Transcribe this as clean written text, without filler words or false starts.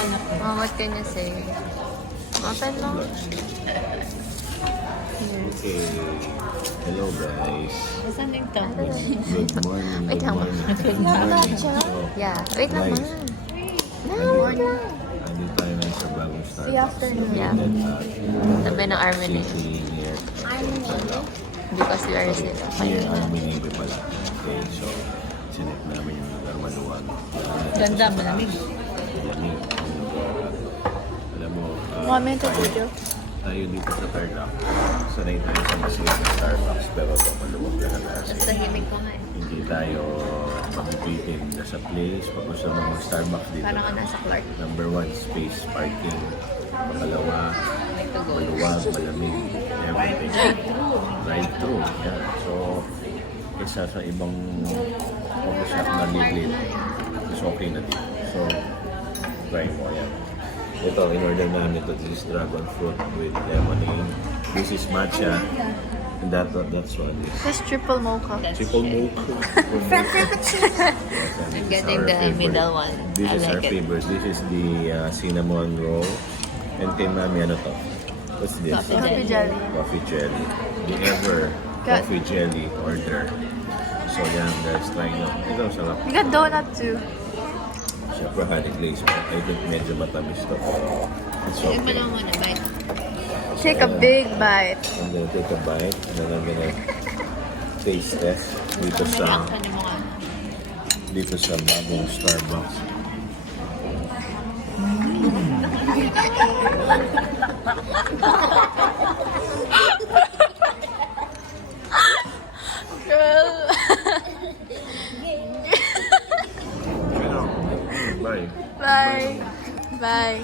Oh, what can you say? Open lang. Okay. Hello guys. Saan yung to? Good morning. Wait Good lang. morning. Good morning. So, Yeah. Wait lang. guys, andito tayo na sa bagong Starbucks. Yeah. Tabi ng Army Navy. City near Tarlac. Because we are still. Near Army Navy pala. Okay, so sinek namin yung lugar maluwag. Ganda, malamig. Malamig. Alam mo, Moment of video. tayo dito sa Tarlac. Sanay tayo sa masigat na Starbucks pero ito maluwag na halas. Tahimik ko nga eh. Hindi tayo mabibitin na sa place. Pag gusto mo mag-Starbucks dito. Parang ka nasa Clark. Number 1, space, parking. Pangalawa, maluwag, malamig, everything. Drive-thru. Yeah. So, isa sa ibang coffee shop na liblib is okay na dito. So, try mo. Yan. Ito, in-order namin ito. This is dragon fruit with lemonade. This is matcha. And that's what is. This triple mocha. Triple mocha. I'm getting the middle one. This I is our like it. favorite. This is the cinnamon roll. And kay Mami, ano to? What's this? Coffee jelly. Coffee jelly. The ever coffee jelly order. So yan, guys, try nyo. Ito, sarap. You got donut too. Siyempre, honey glaze. I think medyo matamis to. Pero it's Sige mo okay. lang muna, bite. Take a big bite. I'm gonna take a bite. And then I'm gonna taste test dito May sa reaction yung mga... bagong Starbucks. Girl. Bye. Bye. Bye.